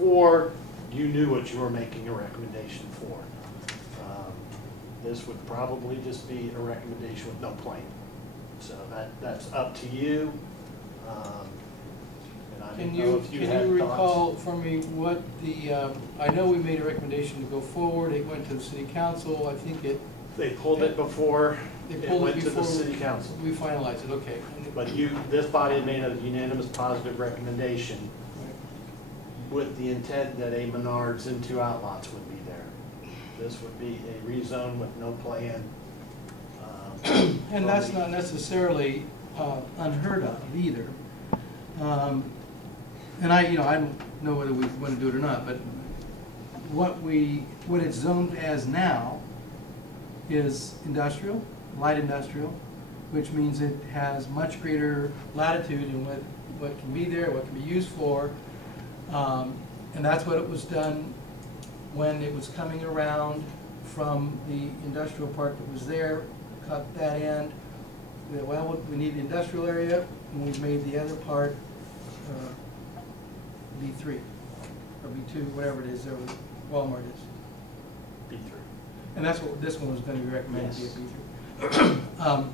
before, you knew what you were making a recommendation for. This would probably just be a recommendation with no plan. So that's up to you. And I Can don't know you, if you can had you thoughts. recall for me what the, I know we made a recommendation to go forward, it went to the city council, I think it. They pulled it before They it pulled it went to the before city council. We finalized it, okay. But this body made a unanimous positive recommendation with the intent that a Menards and 2 outlots would be there. This would be a rezone with no plan. And that's not necessarily unheard of either. And I don't know whether we want to do it or not, but what it's zoned as now is industrial, light industrial, which means it has much greater latitude in what can be there, what can be used for. And that's what it was done when it was coming around from the industrial part that was there, cut that end. Well, we need the industrial area, and we've made the other part B3 or B2, whatever it is, there Walmart is. B3. And that's what this one was going to be recommended to Yes. be a B3.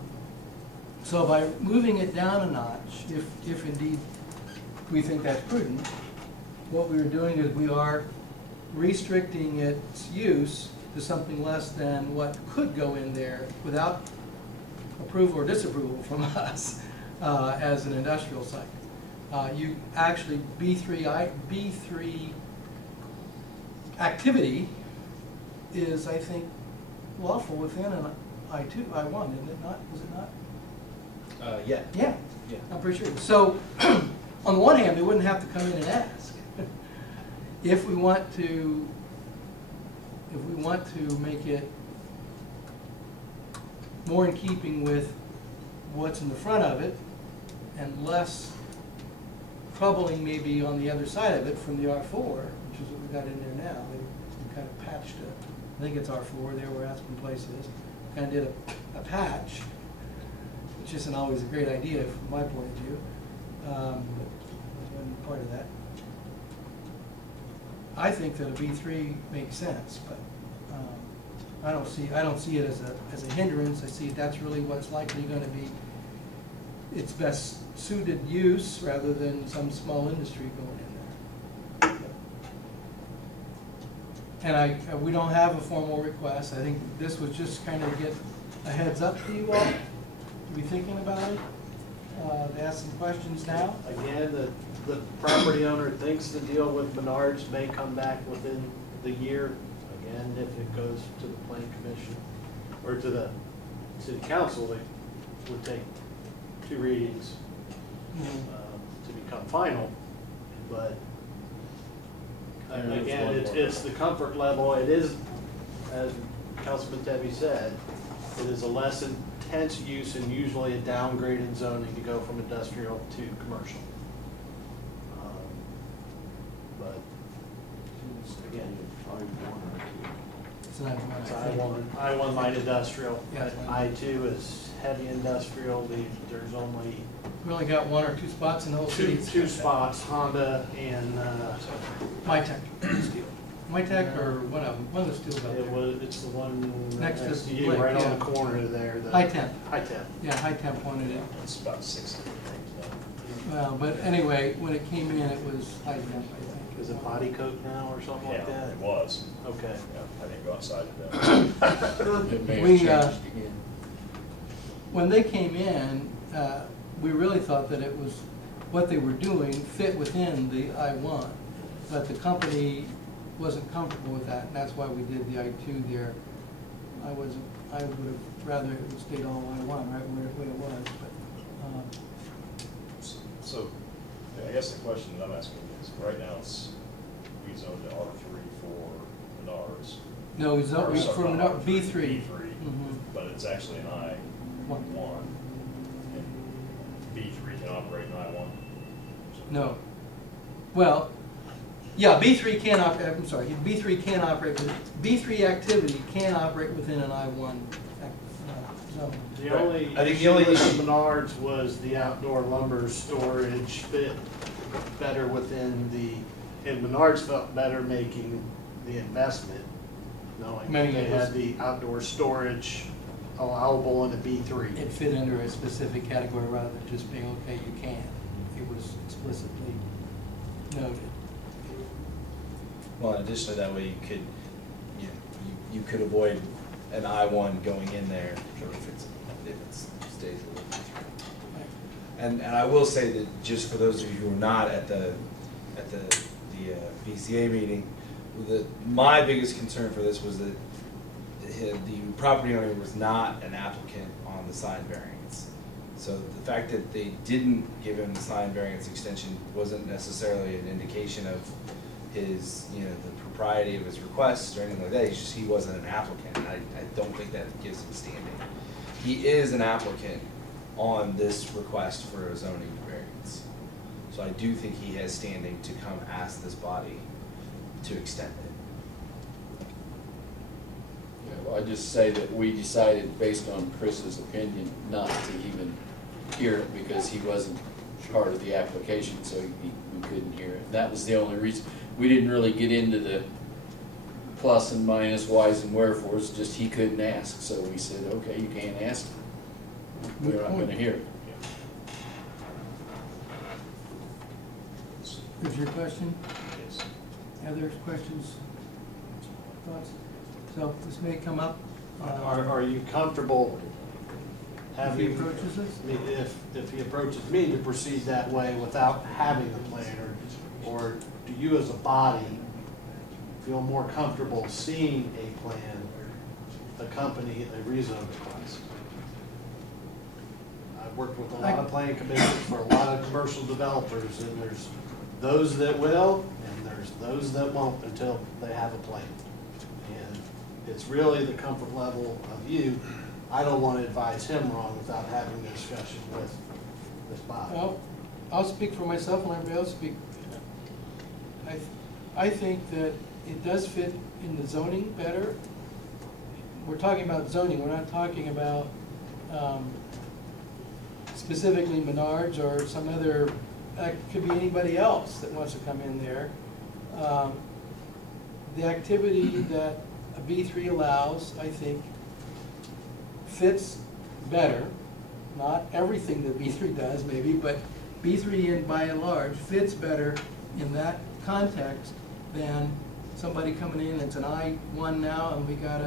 So by moving it down a notch, if indeed we think that's prudent, what we are doing is we are restricting its use to something less than what could go in there without approval or disapproval from us as an industrial site. You actually, B3 activity is, I think, lawful within an I2, I1, isn't it not? Is it not? Yeah. Yeah, Yeah. I'm pretty sure. So, on the one hand, they wouldn't have to come in and ask. If we want to make it more in keeping with what's in the front of it and less troubling maybe on the other side of it from the R4, which is what we got in there now. We kind of patched it. I think it's R4 there where Aspen Place is. Kind of did a patch, which isn't always a great idea from my point of view, but was one part of that. I think that a B3 makes sense, but I don't see it as a hindrance. I see that's really what's likely going to be its best suited use rather than some small industry going in there. And we don't have a formal request. I think this was just kind of get a heads up to you all to be thinking about it, to ask some questions now. Again, the property owner thinks the deal with Menards may come back within the year. Again, if it goes to the planning commission or to the city council, it would take 2 readings to become final. But again, it's the comfort level. It is, as Councilman Debbie said, it is a less intense use and usually a downgrade in zoning to go from industrial to commercial. But again, It's not it's I1 light industrial. Yeah. I2 is heavy industrial. There's only We only got 1 or 2 spots in the whole city. two spots, Honda and MyTech steel. MyTech or one of the steels out there. it's the one Next next to to you, Blake, right yeah. on the corner there. High Temp. High Temp. Yeah, High Temp wanted it. It's about 600 things Well, but anyway, when it came in, it was High Temp, I think. Is it body coat now or something like Yeah, that? it was. Okay. Yeah, I didn't go outside today. It may have We, changed again. When they came in, we really thought that it was, what they were doing fit within the I-1, but the company wasn't comfortable with that, and that's why we did the I-2 there. I would have rather it would stayed all I-1, right, where it was, but, So, I guess the question that I'm asking is, right now it's rezoned to R3 for Menards. no, it's Or, sorry, from not R3, B3. B3, Mhm. but it's actually an I1. And B3 can operate in I1? No. Well, yeah, B3 can operate, I'm sorry, B3 can operate, B3 activity can operate within an I-1 zone. The Right. only I think the issue only with issue- Menards was the outdoor lumber storage fit better within the And Menards felt better making the investment, knowing Maybe they it was- had the outdoor storage allowable in a B3. It fit under a specific category rather than just being, okay, you can. It was explicitly noted. Well, and additionally, that way you could avoid an I-1 going in there if it stays a little. And I will say that just for those of you who are not at the BCA meeting, my biggest concern for this was that the property owner was not an applicant on the sign variance. So the fact that they didn't give him the sign variance extension wasn't necessarily an indication of his, the propriety of his request or anything like that. It's just he wasn't an applicant. I don't think that gives him standing. He is an applicant on this request for a zoning variance. So I do think he has standing to come ask this body to extend it. Yeah, well, I just say that we decided, based on Chris's opinion, not to even hear it because he wasn't part of the application, so we couldn't hear it. That was the only reason. We didn't really get into the plus and minus, whys and wherefores, just he couldn't ask. So we said, okay, you can't ask. We're not gonna hear it. Is your question? Yes. Other questions, thoughts? So this may come up. Are you comfortable If he having, approaches us? I mean, if he approaches me to proceed that way without having the plan, or do you as a body feel more comfortable seeing a plan accompany a rezone request? I've worked with a lot of plan commissions for a lot of commercial developers, and there's those that will, and there's those that won't until they have a plan. And it's really the comfort level of you. I don't want to advise him wrong without having a discussion with this body. Well, I'll speak for myself and everybody else speak. I think that it does fit in the zoning better. We're talking about zoning, we're not talking about specifically Menards or some other, could be anybody else that wants to come in there. The activity that a B3 allows, I think, fits better. Not everything that B3 does maybe, but B3 and by and large fits better in that context than somebody coming in, it's an I-1 now and we got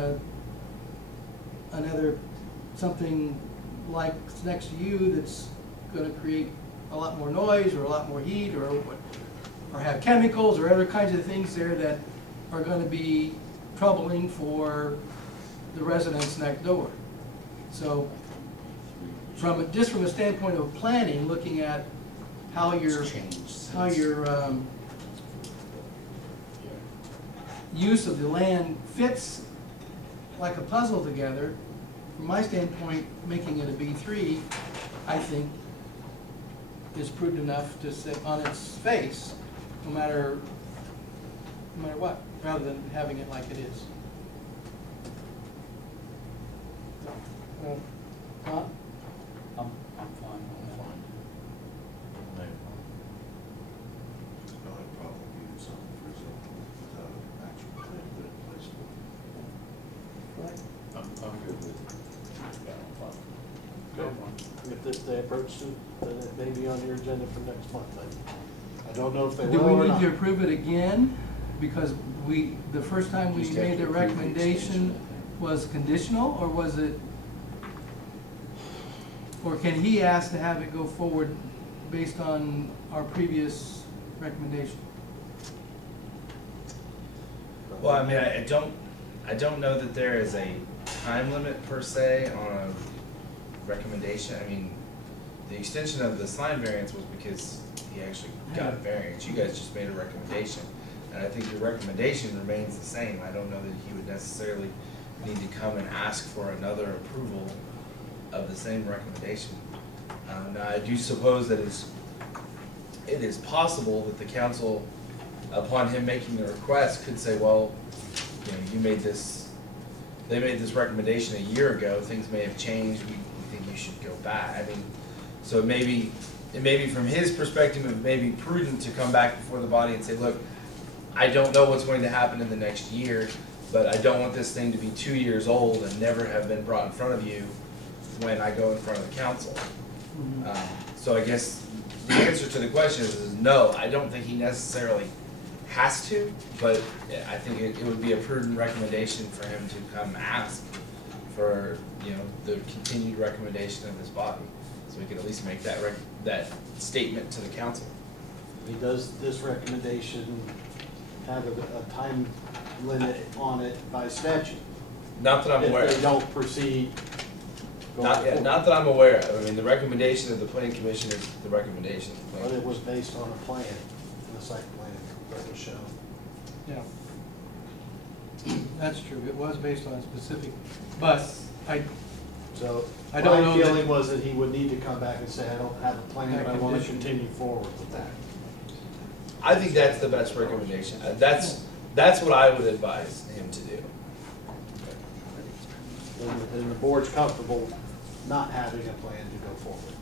another something like next to you that's gonna create a lot more noise or a lot more heat or have chemicals or other kinds of things there that are gonna be troubling for the residents next door. So just from a standpoint of planning, looking at how your use of the land fits like a puzzle together, from my standpoint, making it a B3, I think, is prudent enough to sit on its face, no matter what, rather than having it like it is. Huh? I'm fine. No problem using something for example without an actual plan put in place for it. Right. I'm good with it. Yeah, I'm fine. Good. If they approach it, then it may be on your agenda for next month. I don't know if they Do will we or need not. to approve it again? Because the first time we Just have made to the approve the recommendation extension, I was conditional, or was it, or can he ask to have it go forward based on our previous recommendation? Well, I mean, I don't know that there is a time limit per se on a recommendation. I mean, the extension of the sign variance was because he actually got a variance. You guys just made a recommendation. And I think your recommendation remains the same. I don't know that he would necessarily need to come and ask for another approval of the same recommendation. Now, I do suppose that it is possible that the council, upon him making the request, could say, well, they made this recommendation a year ago, things may have changed, we think you should go back. I mean, so it may be from his perspective, it may be prudent to come back before the body and say, look, I don't know what's going to happen in the next year, but I don't want this thing to be 2 years old and never have been brought in front of you when I go in front of the council. So I guess the answer to the question is no, I don't think he necessarily has to, but I think it would be a prudent recommendation for him to come ask for, you know, the continued recommendation of this body. So we could at least make that statement to the council. Does this recommendation have a time limit on it by statute? Not that I'm aware If they of. don't proceed going Not forward? that I'm aware of. I mean, the recommendation of the planning commission is the recommendation of the But planning it was commission. based on a plan, the site plan that was shown. Yeah. That's true, it was based on a specific, but So I don't know my that- feeling was that he would need to come back and say, I don't have a plan, but I want to Condition. continue forward with that. I think that's the best recommendation. That's what I would advise him to do. And the board's comfortable not having a plan to go forward.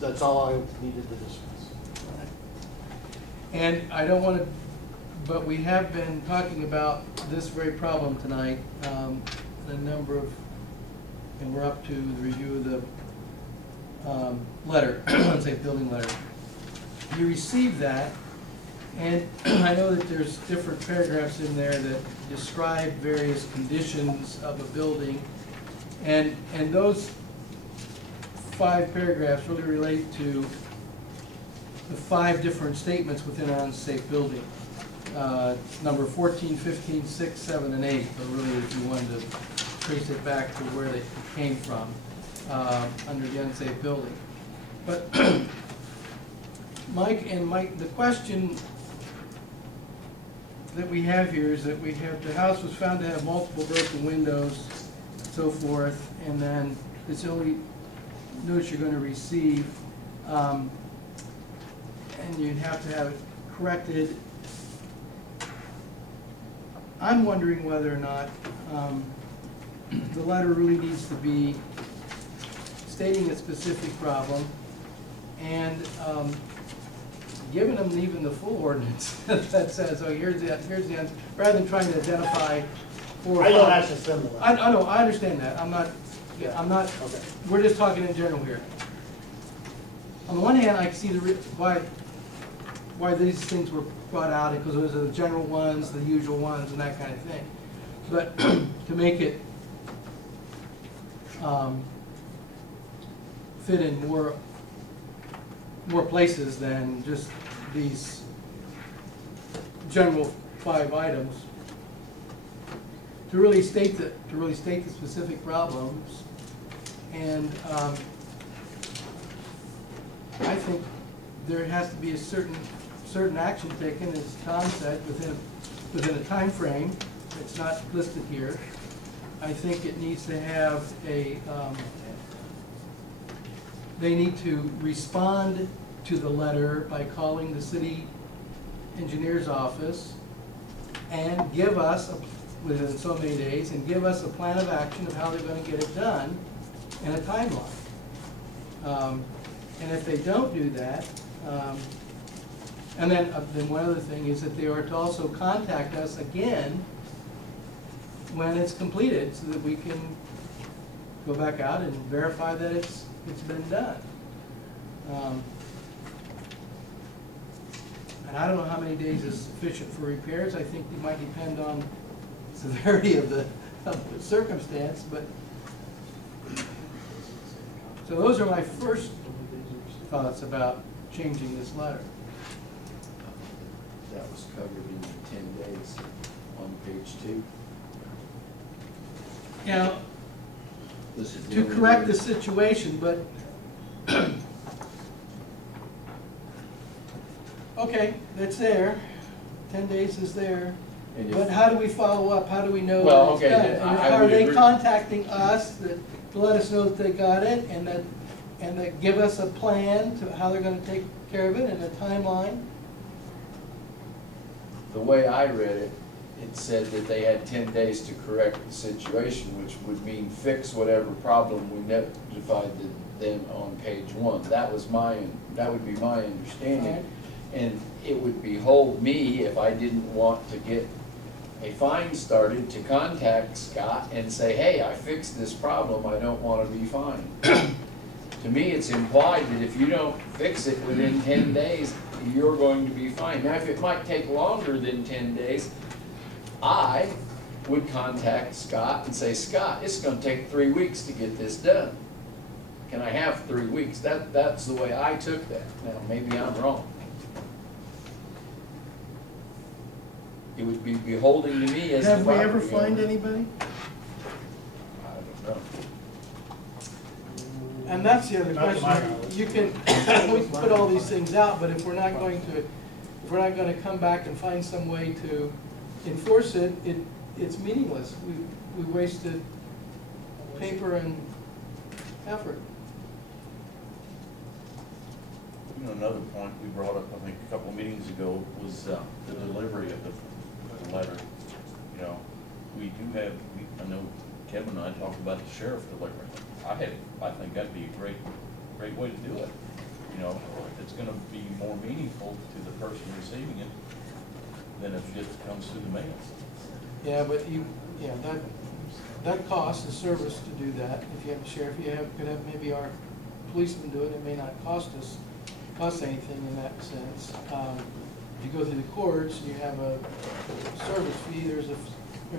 That's all I needed to discuss. And I don't want to, but we have been talking about this very problem tonight, a number of, and we're up to the review of the letter, unsafe building letter. You received that, and I know that there's different paragraphs in there that describe various conditions of a building, and those 5 paragraphs really relate to the 5 different statements within an unsafe building. Number 14, 15, 6, 7, and 8, but really if you wanted to trace it back to where they came from, under the unsafe building. But Mike, the question that we have here is that we have, the house was found to have multiple broken windows, so forth, and then it's the only notice you're gonna receive, and you'd have to have it corrected. I'm wondering whether or not the letter really needs to be stating a specific problem and giving them even the full ordinance that says, oh, here's the, rather than trying to identify 4 or 5. I don't have to send the letter. I know, I understand that. I'm not, Okay. we're just talking in general here. On the one hand, I can see why these things were brought out, because those are the general ones, the usual ones, and that kind of thing. But to make it fit in more places than just these general 5 items, to really state the specific problems, and I think there has to be a certain action taken, as Tom said, within a time frame. It's not listed here. I think it needs to have a, they need to respond to the letter by calling the city engineer's office and give us, within so many days, and give us a plan of action of how they're gonna get it done and a timeline. And if they don't do that, and then one other thing is that they are to also contact us again when it's completed, so that we can go back out and verify that it's been done. And I don't know how many days is sufficient for repairs. I think it might depend on severity of the circumstance, but so those are my first thoughts about changing this letter. That was covered in the 10 days on page 2. Now, This is the to only correct one. the situation, but okay, that's there. 10 days is there. And if- But how do we follow up? How do we know Well, that it's okay, done? And I are would they agree. contacting us to let us know that they got it, and that give us a plan to how they're gonna take care of it and a timeline? The way I read it, it said that they had 10 days to correct the situation, which would mean fix whatever problem we notified them on page 1. That would be my understanding. Right. And it would behold me, if I didn't want to get a fine started, to contact Scott and say, hey, I fixed this problem, I don't want to be fined. To me, it's implied that if you don't fix it within 10 days, you're going to be fined. Now, if it might take longer than 10 days, I would contact Scott and say, Scott, it's going to take 3 weeks to get this done. Can I have 3 weeks? That's the way I took that. Now, maybe I'm wrong. It would be beholding to me as the Have we ever property fined owner. anybody? I don't know. And that's the other Not to my question. knowledge. You can, we can put all these things out, but if we're not going to come back and find some way to enforce it, it's meaningless. We wasted paper and effort. You know, another point we brought up, I think, a couple of meetings ago was the delivery of the letter. You know, we do have, I know Kevin and I talked about the sheriff delivering it. I think that'd be a great way to do it. You know, it's gonna be more meaningful to the person receiving it than if it just comes through the mail. Yeah, but that costs a service to do that. If you have a sheriff, could have maybe our policeman do it. It may not cost anything in that sense. If you go through the courts, you have a service fee. There's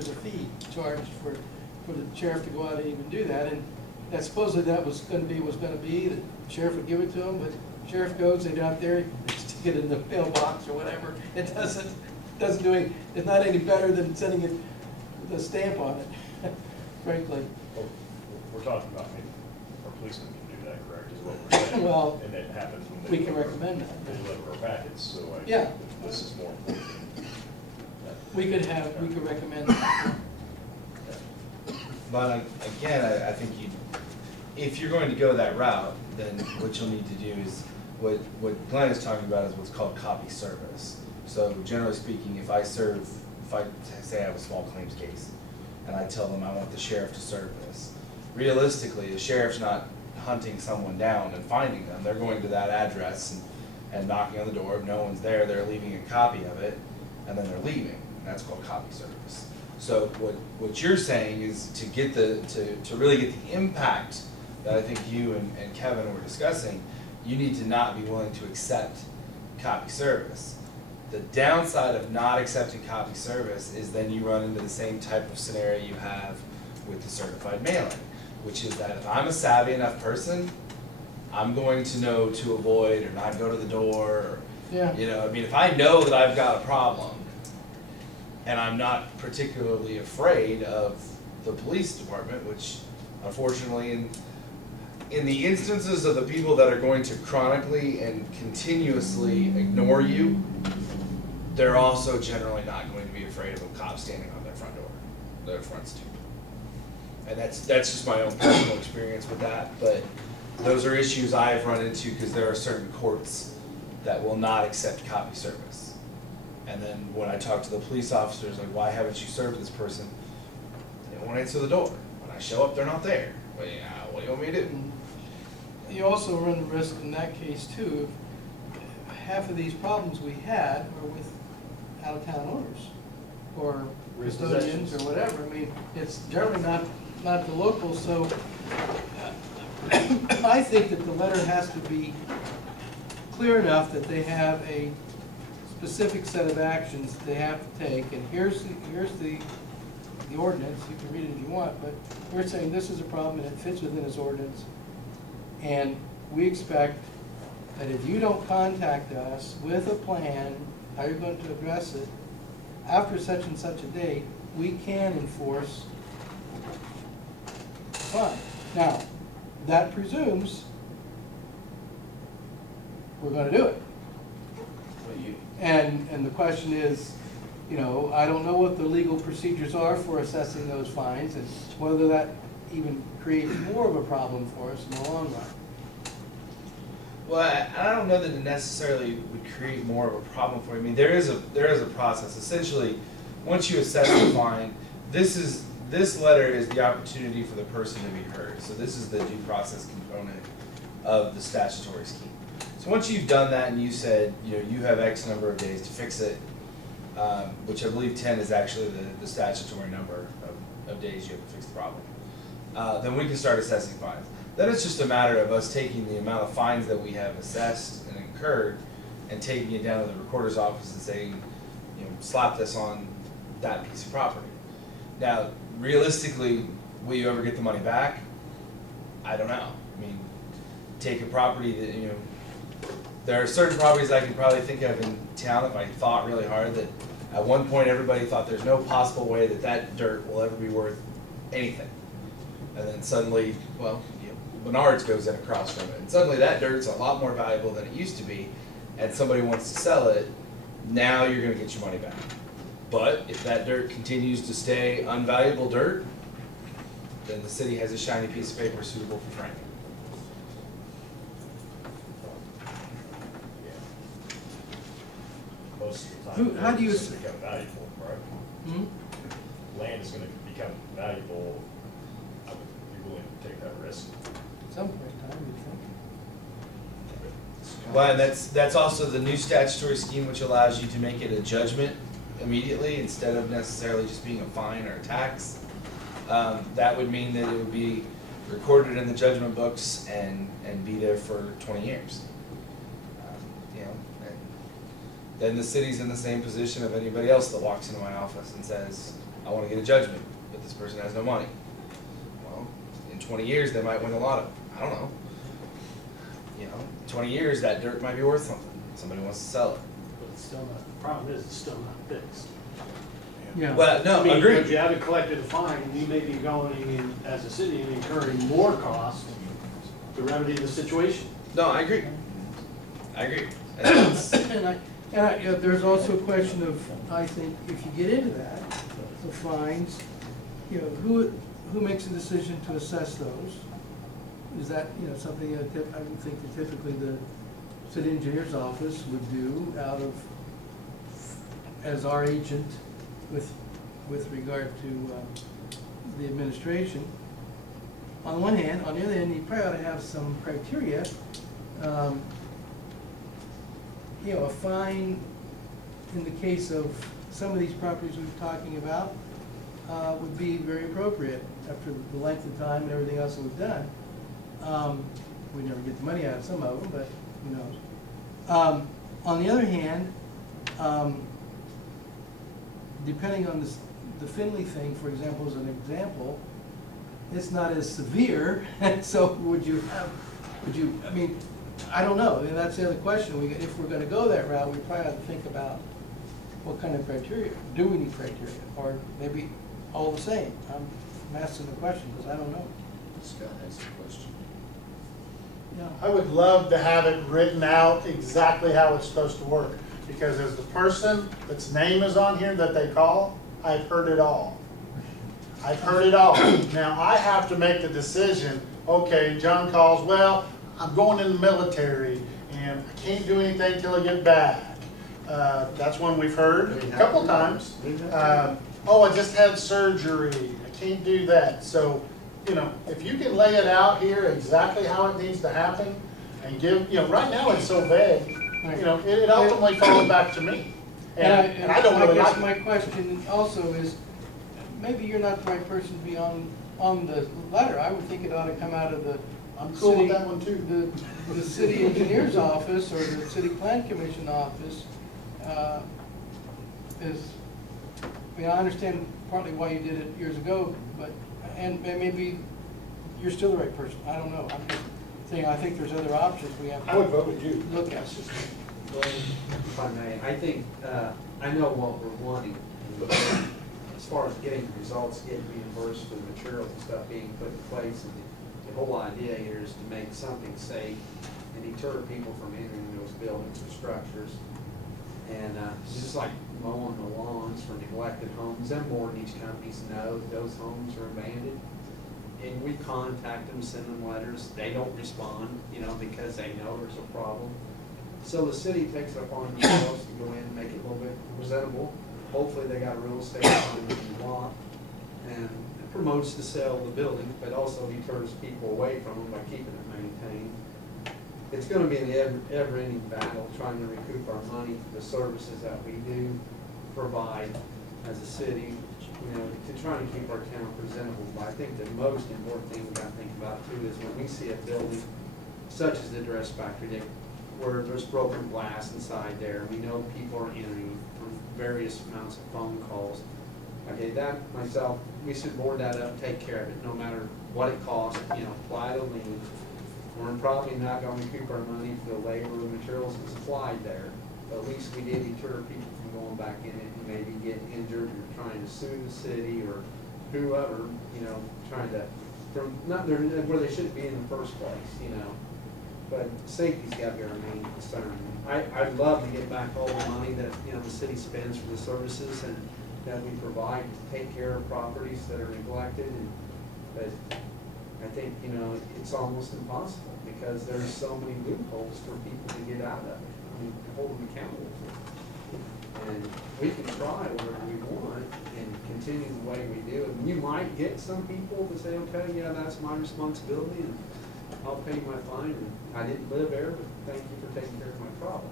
a fee charged for the sheriff to go out and even do that. And that supposedly that was going to be the sheriff would give it to him, but sheriff goes, they go out there, stick it in the mailbox or whatever. It doesn't do any. It's not any better than sending it with a stamp on it, frankly. Well, we're talking about maybe our policemen can do that, correct, is what we're saying? Well, and it happens when we they can deliver- recommend that. They deliver our packets, so like, Yeah. this is more important. We could recommend that. But again, I think if you're going to go that route, then what you'll need to do is, what Glenn is talking about is what's called copy service. So generally speaking, if I say I have a small claims case, and I tell them I want the sheriff to serve this, realistically, the sheriff's not hunting someone down and finding them. They're going to that address and knocking on the door. If no one's there, they're leaving a copy of it, and then they're leaving. That's called copy service. So what you're saying is to really get the impact that I think you and Kevin were discussing, you need to not be willing to accept copy service. The downside of not accepting copy service is then you run into the same type of scenario you have with the certified mailing, which is that if I'm a savvy enough person, I'm going to know to avoid or not go to the door. Or, Yeah. you know, I mean, if I know that I've got a problem, and I'm not particularly afraid of the police department, which unfortunately in the instances of the people that are going to chronically and continuously ignore you, they're also generally not going to be afraid of a cop standing on their front door, their front stoop. And that's just my own personal experience with that, but those are issues I've run into because there are certain courts that will not accept copy service. And then when I talk to the police officers, like, why haven't you served this person? They won't answer the door. When I show up, they're not there. Well, yeah, what do you want me to do? You also run the risk in that case too, if half of these problems we had are with out-of-town owners or custodians or whatever. I mean, it's generally not the locals, so I think that the letter has to be clear enough that they have a specific set of actions that they have to take, and here's the ordinance. You can read it if you want, but we're saying this is a problem and it fits within this ordinance, and we expect that if you don't contact us with a plan how you're going to address it after such and such a date, we can enforce the fine. Now, that presumes we're going to do it. And the question is, you know, I don't know what the legal procedures are for assessing those fines and whether that even creates more of a problem for us in the long run. Well, I don't know that it necessarily would create more of a problem for you. I mean, there is a process. Essentially, once you assess the fine, this letter is the opportunity for the person to be heard. So this is the due process component of the statutory scheme. So once you've done that and you said, you know, you have X number of days to fix it, which I believe 10 is actually the statutory number of days you have to fix the problem, then we can start assessing fines. Then it's just a matter of us taking the amount of fines that we have assessed and incurred and taking it down to the recorder's office and saying, you know, slap this on that piece of property. Now, realistically, will you ever get the money back? I don't know. I mean, take a property that, you know, there are certain properties I can probably think of in town if I thought really hard that at one point everybody thought there's no possible way that that dirt will ever be worth anything. And then suddenly, well, you know, Menards goes in across from it. And suddenly that dirt's a lot more valuable than it used to be. And somebody wants to sell it, now you're going to get your money back. But if that dirt continues to stay unvaluable dirt, then the city has a shiny piece of paper suitable for franking. Most of the time, How do you it's going to become valuable, right? Hmm? Land is going to become valuable. I would be willing to take that risk. At some point in time, you think. Well, and that's also the new statutory scheme, which allows you to make it a judgment immediately instead of necessarily just being a fine or a tax. That would mean that it would be recorded in the judgment books and be there for 20 years. You know, and then the city's in the same position of anybody else that walks into my office and says, I want to get a judgment, but this person has no money. Well, in 20 years, they might win a lot of, I don't know. You know, 20 years, that dirt might be worth something. Somebody wants to sell it. But it's still not, the problem is it's still not fixed. Yeah. Well, no, I mean, agreed. if you haven't collected a fine, you may be going in, as a city, and incurring more costs to remedy the situation. No, I agree. I agree. And that's- You know, there's also a question of, I think, if you get into that, the fines, you know, who makes a decision to assess those? Is that, you know, something that I would think that typically the city engineer's office would do out of, as our agent with regard to the administration. On one hand, on the other hand, you probably ought to have some criteria. You know, a fine in the case of some of these properties we're talking about would be very appropriate after the length of time and everything else that we've done. We never get the money out of some of them, but who knows. On the other hand, depending on the Finley thing, for example, as an example, it's not as severe, so would you, I mean, I don't know, and that's the other question. If we're gonna go that route, we probably have to think about what kind of criteria. Do we need criteria? Or maybe all the same? I'm asking the question because I don't know. Scott has a question. Yeah. I would love to have it written out exactly how it's supposed to work, because as the person that's name is on here that they call, I've heard it all. I've heard it all. Now, I have to make the decision, okay, John calls, well, I'm going in the military, and I can't do anything till I get back. That's one we've heard a couple times. Oh, I just had surgery, I can't do that. So, you know, if you can lay it out here exactly how it needs to happen, and give, you know, right now it's so vague, you know, it ultimately falls back to me. And I don't really I guess like my question also is, maybe you're not the right person to be on the letter. I would think it ought to come out of the I'm cool with city- that one too. The city engineer's office or the city plan commission office is, I mean, I understand partly why you did it years ago, but, and maybe you're still the right person. I don't know. I'm just saying, I think there's other options we have I would to vote with you. look at. If I may, I think, I know what we're wanting. As far as getting results, getting reimbursed for the materials and stuff being put in place, and the whole idea here is to make something safe and deter people from entering those buildings or structures. And it's just like mowing the lawns for neglected homes, them mortgage companies know that those homes are abandoned. And we contact them, send them letters, they don't respond, you know, because they know there's a problem. So the city takes it upon themselves to go in and make it a little bit presentable. Hopefully they got a real estate on the lot, and it promotes the sale of the building, but also deters people away from them by keeping it maintained. it's gonna be an ever-ending battle trying to recoup our money for the services that we do provide as a city, you know, to try and keep our town presentable. But I think the most important thing we gotta think about too is when we see a building such as the dress factory, where there's broken glass inside there, we know people are entering from various amounts of phone calls. Okay, that myself, we should board that up, take care of it, no matter what it costs, you know, apply the lien. We're probably not gonna recoup our money for the labor and materials and supplied there, but at least we did deter people from going back in it and maybe getting injured or trying to sue the city or whoever, you know, trying to, from, not where they shouldn't be in the first place, you know. But safety's gotta be our main concern. I'd love to get back all the money that, you know, the city spends for the services and that we provide to take care of properties that are neglected, and, but I think, you know, it's almost impossible because there's so many loopholes for people to get out of it. I mean, to hold them accountable for it. And we can try whatever we want and continue the way we do. And you might get some people to say, okay, yeah, that's my responsibility, and I'll pay my fine, and I didn't live there, but thank you for taking care of my problem.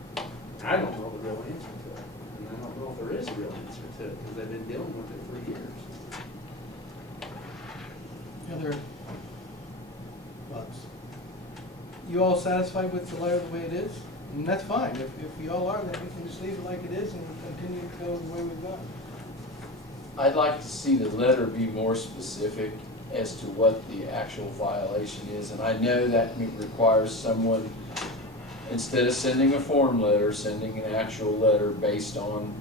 I don't know the real answer to it, and I don't know if there is a real answer to it, because they've been dealing with it for years. Other thoughts? You all satisfied with the letter the way it is? And that's fine. If you all are, then we can just leave it like it is and continue to go the way we've gone. I'd like to see the letter be more specific as to what the actual violation is, and I know that requires someone, instead of sending a form letter, sending an actual letter based on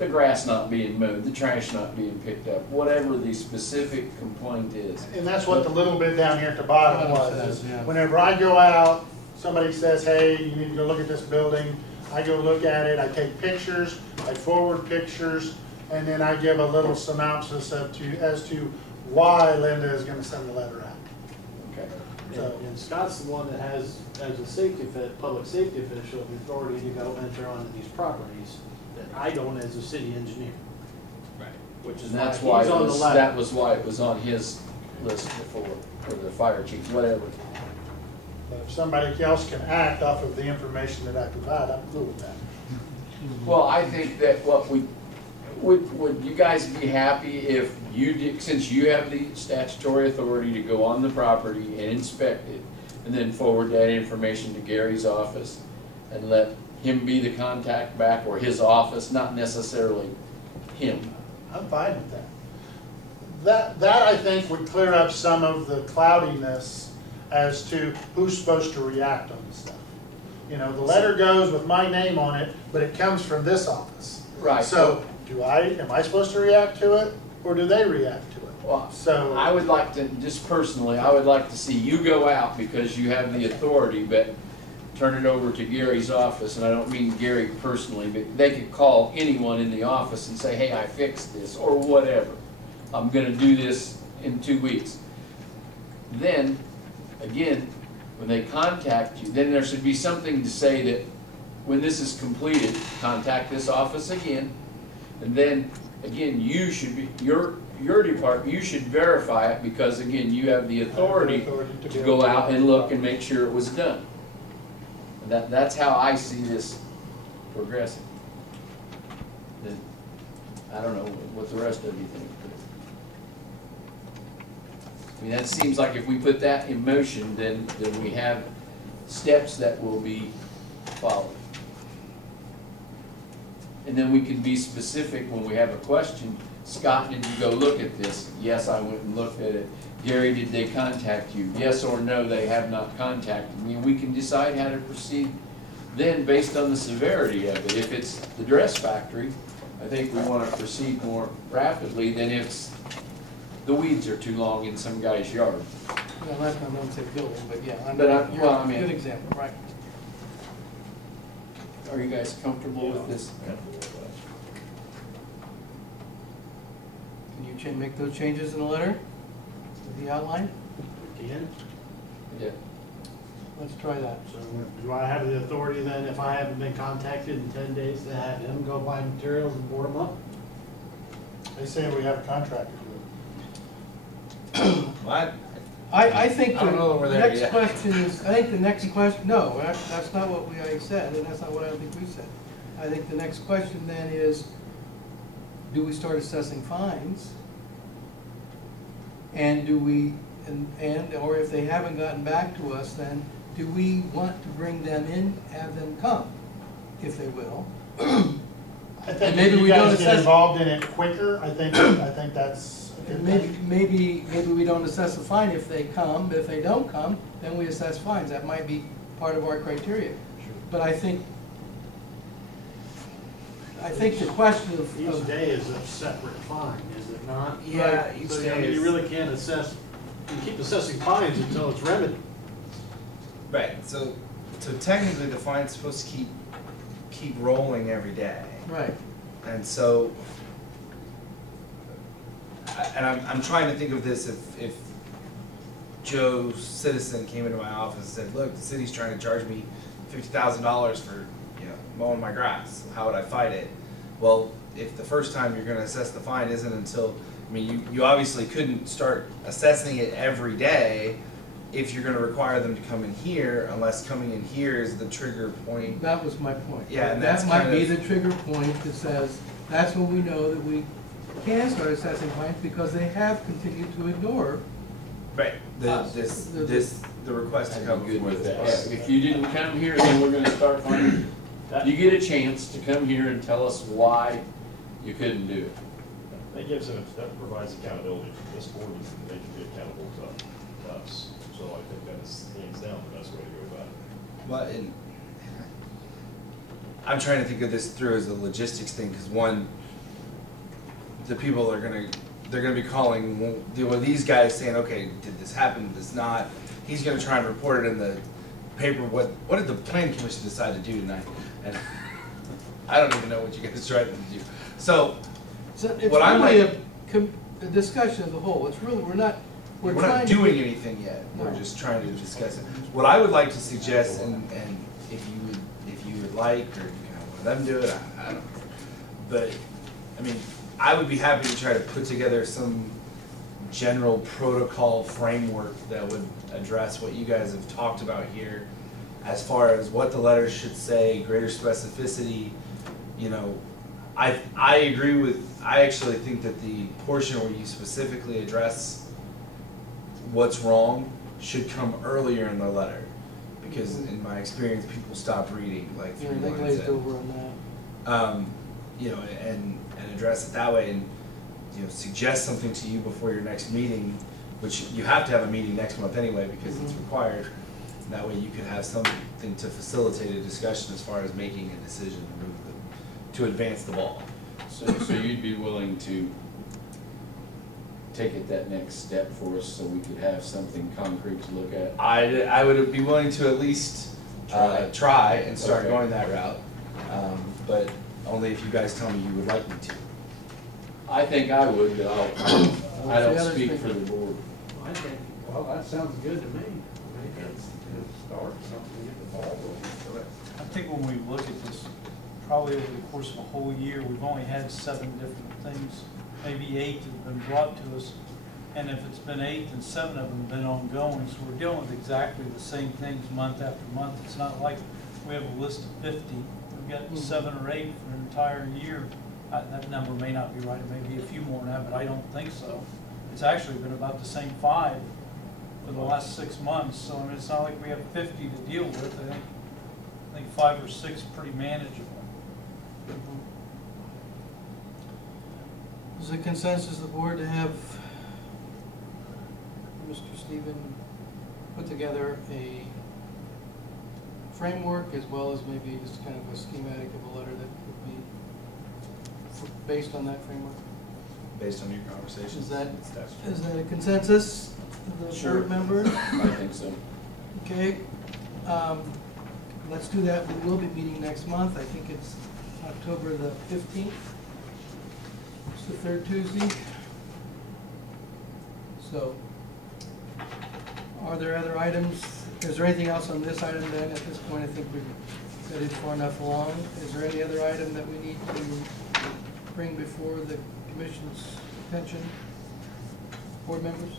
the grass not being mowed, the trash not being picked up, whatever the specific complaint is. And that's what the little bit down here at the bottom was. Says, yeah. Whenever I go out, somebody says, hey, you need to go look at this building. I go look at it, I take pictures, I forward pictures, and then I give a little synopsis as to why Linda is going to send the letter out. Okay. And Scott's the one that has, as a public safety official, the authority to go enter onto these properties that I don't as a city engineer. Right. Which is And that's why why he's on the letter. that was why it was on his list before, or the fire chief, whatever. But if somebody else can act off of the information that I provide, I'm cool with that. Well, I think that what would you guys be happy if you did, since you have the statutory authority to go on the property and inspect it, and then forward that information to Gary's office and let him be the contact back, or his office, not necessarily him? I'm fine with that. That I think would clear up some of the cloudiness as to who's supposed to react on this stuff. You know, the letter goes with my name on it, but it comes from this office. Right. So am I supposed to react to it, or do they react to it? Well, So I would like to, just personally, I would like to see you go out because you have the authority, but turn it over to Gary's office, and I don't mean Gary personally, but they could call anyone in the office and say, hey, I fixed this, or whatever. I'm gonna do this in 2 weeks. Then, again, when they contact you, then there should be something to say that when this is completed, contact this office again, and then, again, you should be, your department, you should verify it, because again, you have the authority to go out and look and make sure it was done. That's how I see this progressing. Then, I don't know what the rest of you think. I mean, that seems like if we put that in motion, then we have steps that will be followed. And then we can be specific when we have a question. Scott, did you go look at this? Yes, I went and looked at it. Gary, did they contact you? Yes or no, they have not contacted me. And we can decide how to proceed then based on the severity of it. If it's the dress factory, I think we want to proceed more rapidly than if the weeds are too long in some guy's yard. Well, that's not an unsafe building, but yeah. Well, I mean, good example, right? Are you guys comfortable with this? Can you make those changes in the letter, with the outline? Again? Yeah. Let's try that. So do I have the authority then, if I haven't been contacted in 10 days, to have him go buy materials and board them up? they say we have a contractor do it. Well, I think I don't know that we're the there next yet. question is, I think the next question, no, that's not what I said, and that's not what I think we said. I think the next question then is, do we start assessing fines? And do we, or if they haven't gotten back to us, then do we want to bring them in, have them come, if they will? I think And maybe if you we don't guys get assess- involved in it quicker, I think that's a good And thing. maybe we don't assess a fine if they come, but if they don't come, then we assess fines. That might be part of our criteria. But I think the question of. Each day is a separate fine, is it not? Yeah, Right. each So, day I mean, is- you really can't assess, you keep assessing fines until it's remedied. Right, so technically the fine's supposed to keep rolling every day. Right. And so, I'm trying to think of this if Joe Citizen came into my office and said, look, the city's trying to charge me $50,000 for, mowing my grass, how would I fight it? Well, if the first time you're gonna assess the fine isn't until, you obviously couldn't start assessing it every day if you're gonna require them to come in here, unless coming in here is the trigger point. That was my point. Yeah, and that's That might kind be of- the trigger point that says, that's when we know that we can start assessing fines because they have continued to ignore. Right, the request to I'd come be good before with this. that. Yeah, if you didn't come here, then we're gonna start finding, you get a chance to come here and tell us why you couldn't do it. That provides accountability for this board, and they can be accountable to us. So I think that is hands down the best way to go about it. Well, and I'm trying to think of this through as a logistics thing, because one, the people are they're gonna be calling, these guys saying, okay, did this happen, did this not? He's gonna try and report it in the paper, what did the planning commission decide to do tonight? And I don't even know what you guys tried to do. So, So it's what I'm really like, a discussion of the whole. It's really, we're not we're trying not to doing get- anything yet, we're No. just trying to discuss it. What I would like to suggest, and if you would like, or let them do it, I don't know. But, I would be happy to try to put together some general protocol framework that would address what you guys have talked about here, as far as what the letters should say, greater specificity. I agree with, I actually think that the portion where you specifically address what's wrong should come earlier in the letter. Because in my experience, people stop reading like Yeah, 3 they lines glazed in. over on that. And address it that way, and suggest something to you before your next meeting, which you have to have a meeting next month anyway because it's required. And that way you could have something to facilitate a discussion as far as making a decision to advance the ball. So you'd be willing to take it that next step for us so we could have something concrete to look at? I would be willing to at least try and start Okay. going that route, but only if you guys tell me you would like me to. I think I would, but I the don't others speak think? for the board. I think, well, that sounds good to me. It's to start something, get the ball rolling. I think when we look at this, probably over the course of a whole year, we've only had 7 different things, maybe 8 that have been brought to us. And if it's been 8, then 7 of them have been ongoing, so we're dealing with exactly the same things month after month. It's not like we have a list of 50. We've got 7 or 8 for an entire year. That number may not be right, it may be a few more than that, but I don't think so. It's actually been about the same 5 for the last 6 months, so it's not like we have 50 to deal with. I think 5 or 6 pretty manageable. Is it consensus of the board to have Mr. Stephen put together a framework as well as maybe just kind of a schematic of a letter that could be based on that framework? Based on your conversations. Is that- with staff. Is that a consensus of the Sure. board members? I think so. Okay, let's do that. We will be meeting next month. I think it's October the 15th. It's the 3rd Tuesday. So, are there other items? Is there anything else on this item then? At this point, I think we've got it far enough along. Is there any other item that we need to bring before the commission's attention? Board members?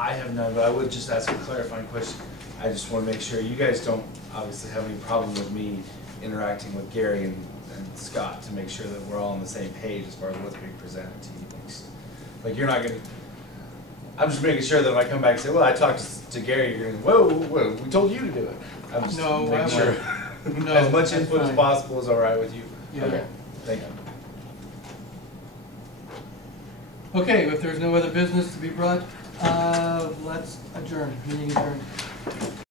I have none, but I would just ask a clarifying question. I just want to make sure you guys don't obviously have any problem with me interacting with Gary and Scott to make sure that we're all on the same page as far as what's being presented to you. Like, you're not gonna, I'm just making sure that if I come back and say, well, I talked to Gary, you're gonna, whoa, we told you to do it. I'm just No, making I'm sure No, as much that's input as fine. possible is all right with you. Yeah. Okay, thank you. Okay, if there's no other business to be brought, let's adjourn, meeting adjourned.